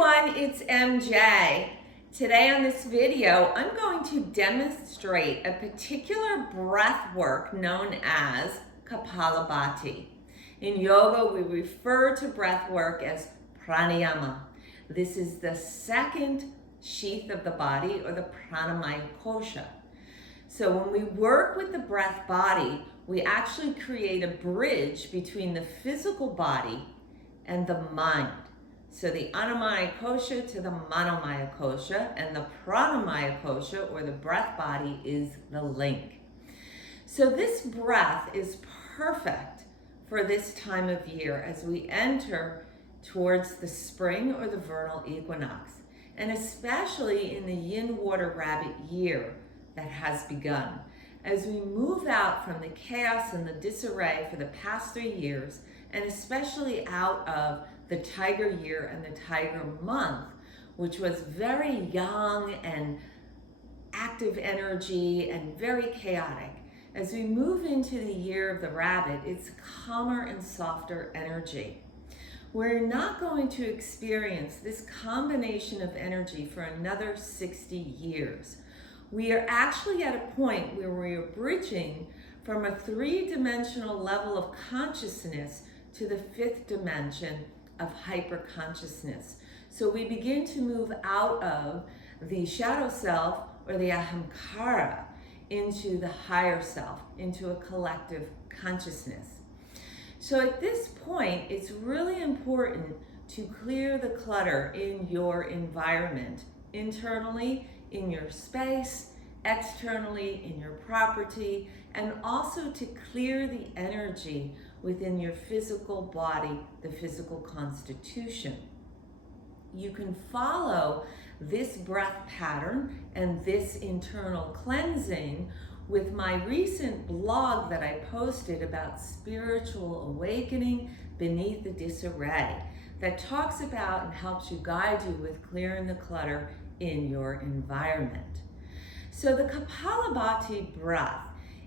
everyone, it's MJ. Today on this video, I'm going to demonstrate a particular breath work known as Kapalabhati. In yoga, we refer to breath work as pranayama. This is the second sheath of the body, or the pranamaya kosha. So when we work with the breath body, we actually create a bridge between the physical body and the mind. So the Annamaya kosha to the Manomaya kosha, and the Pranamaya kosha, or the breath body, is the link. So this breath is perfect for this time of year as we enter towards the spring or the vernal equinox, and especially in the yin water rabbit year that has begun. As we move out from the chaos and the disarray for the past 3 years, and especially out of the tiger year and the tiger month, which was very young and active energy and very chaotic. As we move into the year of the rabbit, it's calmer and softer energy. We're not going to experience this combination of energy for another 60 years. We are actually at a point where we are bridging from a 3-dimensional level of consciousness to the 5th dimension of hyper-consciousness. So we begin to move out of the shadow self, or the ahamkara, into the higher self, into a collective consciousness. So at this point, it's really important to clear the clutter in your environment, internally, in your space, externally, in your property, and also to clear the energy within your physical body, the physical constitution. You can follow this breath pattern and this internal cleansing with my recent blog that I posted about spiritual awakening beneath the disarray, that talks about and helps you, guide you with clearing the clutter in your environment. So the Kapalabhati breath,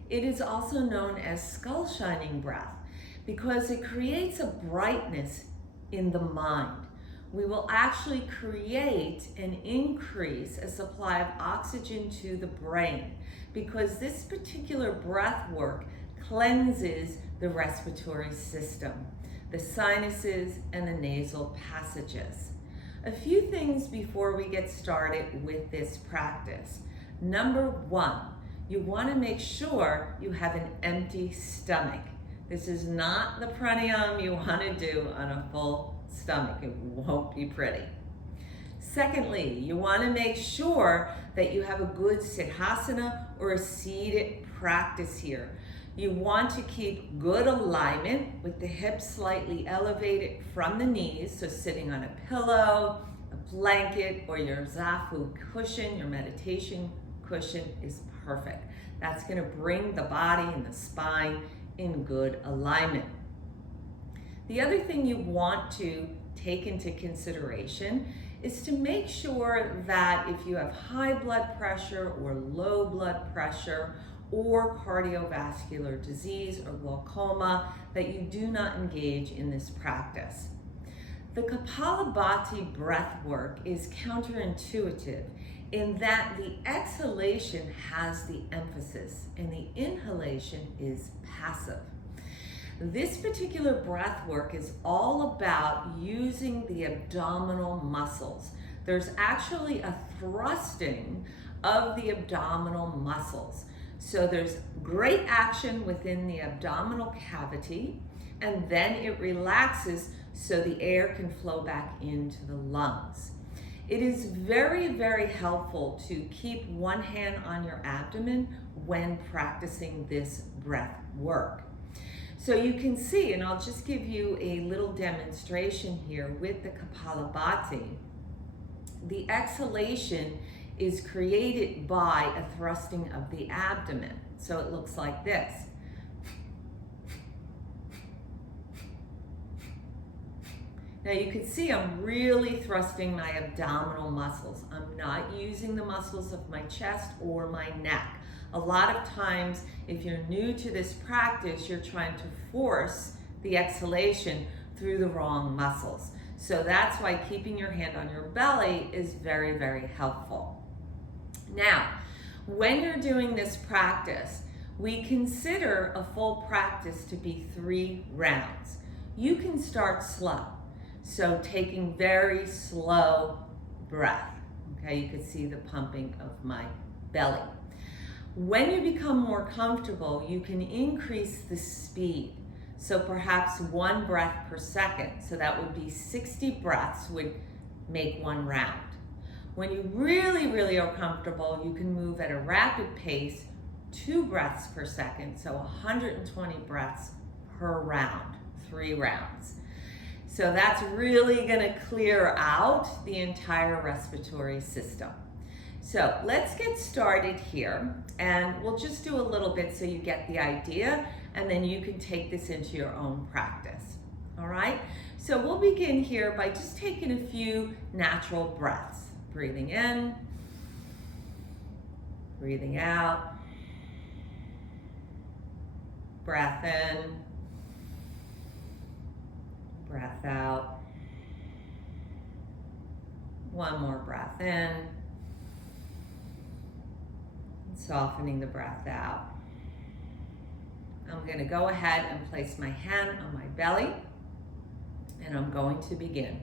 it is also known as skull shining breath, because it creates a brightness in the mind. We will actually create and increase a supply of oxygen to the brain, because this particular breath work cleanses the respiratory system, the sinuses, and the nasal passages. A few things before we get started with this practice. Number 1, you want to make sure you have an empty stomach. This is not the pranayama you want to do on a full stomach. It won't be pretty. Secondly, you want to make sure that you have a good siddhasana, or a seated practice here. You want to keep good alignment with the hips slightly elevated from the knees, so sitting on a pillow, a blanket, or your zafu cushion, your meditation cushion, is perfect. That's going to bring the body and the spine in good alignment. The other thing you want to take into consideration is to make sure that if you have high blood pressure or low blood pressure or cardiovascular disease or glaucoma, that you do not engage in this practice. The Kapalabhati breath work is counterintuitive in that the exhalation has the emphasis and the inhalation is passive. This particular breath work is all about using the abdominal muscles. There's actually a thrusting of the abdominal muscles. So there's great action within the abdominal cavity, and then it relaxes so the air can flow back into the lungs. It is very, very helpful to keep one hand on your abdomen when practicing this breath work. So you can see, and I'll just give you a little demonstration here with the Kapalabhati. The exhalation is created by a thrusting of the abdomen. So it looks like this. Now you can see I'm really thrusting my abdominal muscles. I'm not using the muscles of my chest or my neck. A lot of times, if you're new to this practice, you're trying to force the exhalation through the wrong muscles. So that's why keeping your hand on your belly is very, very helpful. Now, when you're doing this practice, we consider a full practice to be 3 rounds. You can start slow, so taking very slow breath. Okay, you can see the pumping of my belly. When you become more comfortable, you can increase the speed. So perhaps 1 breath per second. So that would be 60 breaths would make 1 round. When you really, really are comfortable, you can move at a rapid pace, 2 breaths per second. So 120 breaths per round, 3 rounds. So that's really gonna clear out the entire respiratory system. So let's get started here, and we'll just do a little bit so you get the idea, and then you can take this into your own practice. All right? So we'll begin here by just taking a few natural breaths. Breathing in, breathing out, breath in, breath out. 1 more breath in. Softening the breath out. I'm going to go ahead and place my hand on my belly, and I'm going to begin.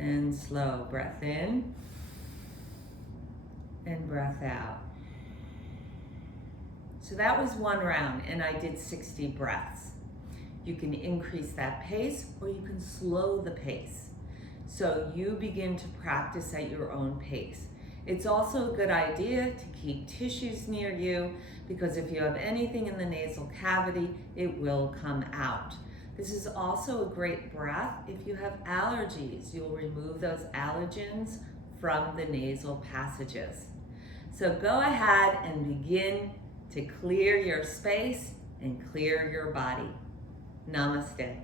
And slow breath in and breath out. So that was 1 round, and I did 60 breaths. You can increase that pace, or you can slow the pace. So you begin to practice at your own pace. It's also a good idea to keep tissues near you, because if you have anything in the nasal cavity, it will come out. This is also a great breath if you have allergies. You'll remove those allergens from the nasal passages. So go ahead and begin to clear your space and clear your body. Namaste.